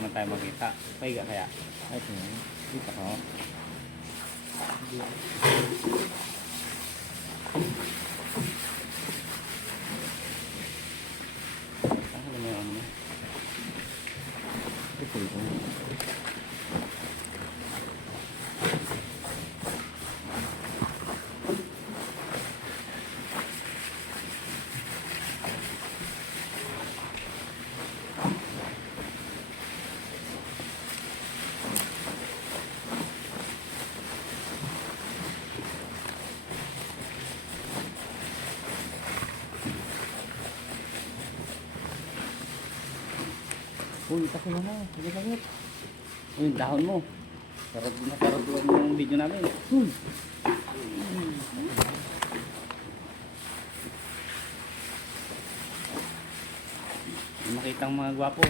naman tayo makita. Pahiga kaya. Ay, ito. Dito ka. Ano mo yung ano mo? Ito ito. Uy, kasi na. Sige saglit. Uy, yung dahon mo. Sarap yung video namin. Makita ang mga gwapo.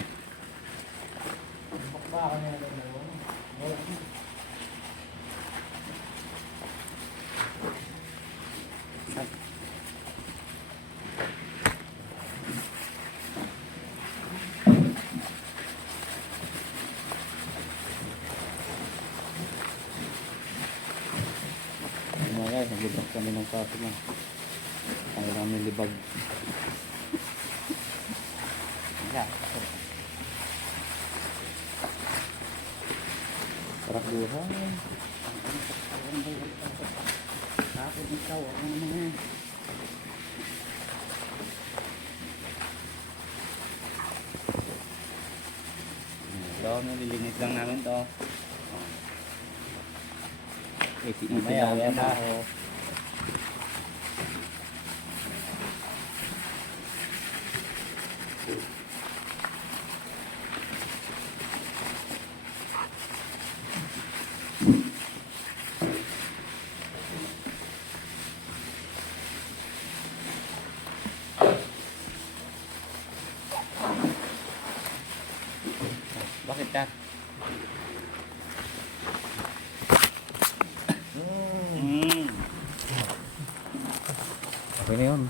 Guys, naglibag kami ng kaso na. Ang namin libag. Yeah. Sarap buhay. Tapos ikaw, ako naman yan. Ito, nililinis lang namin to. Mamaya, yan ako. Bakit ka? Okay na yun.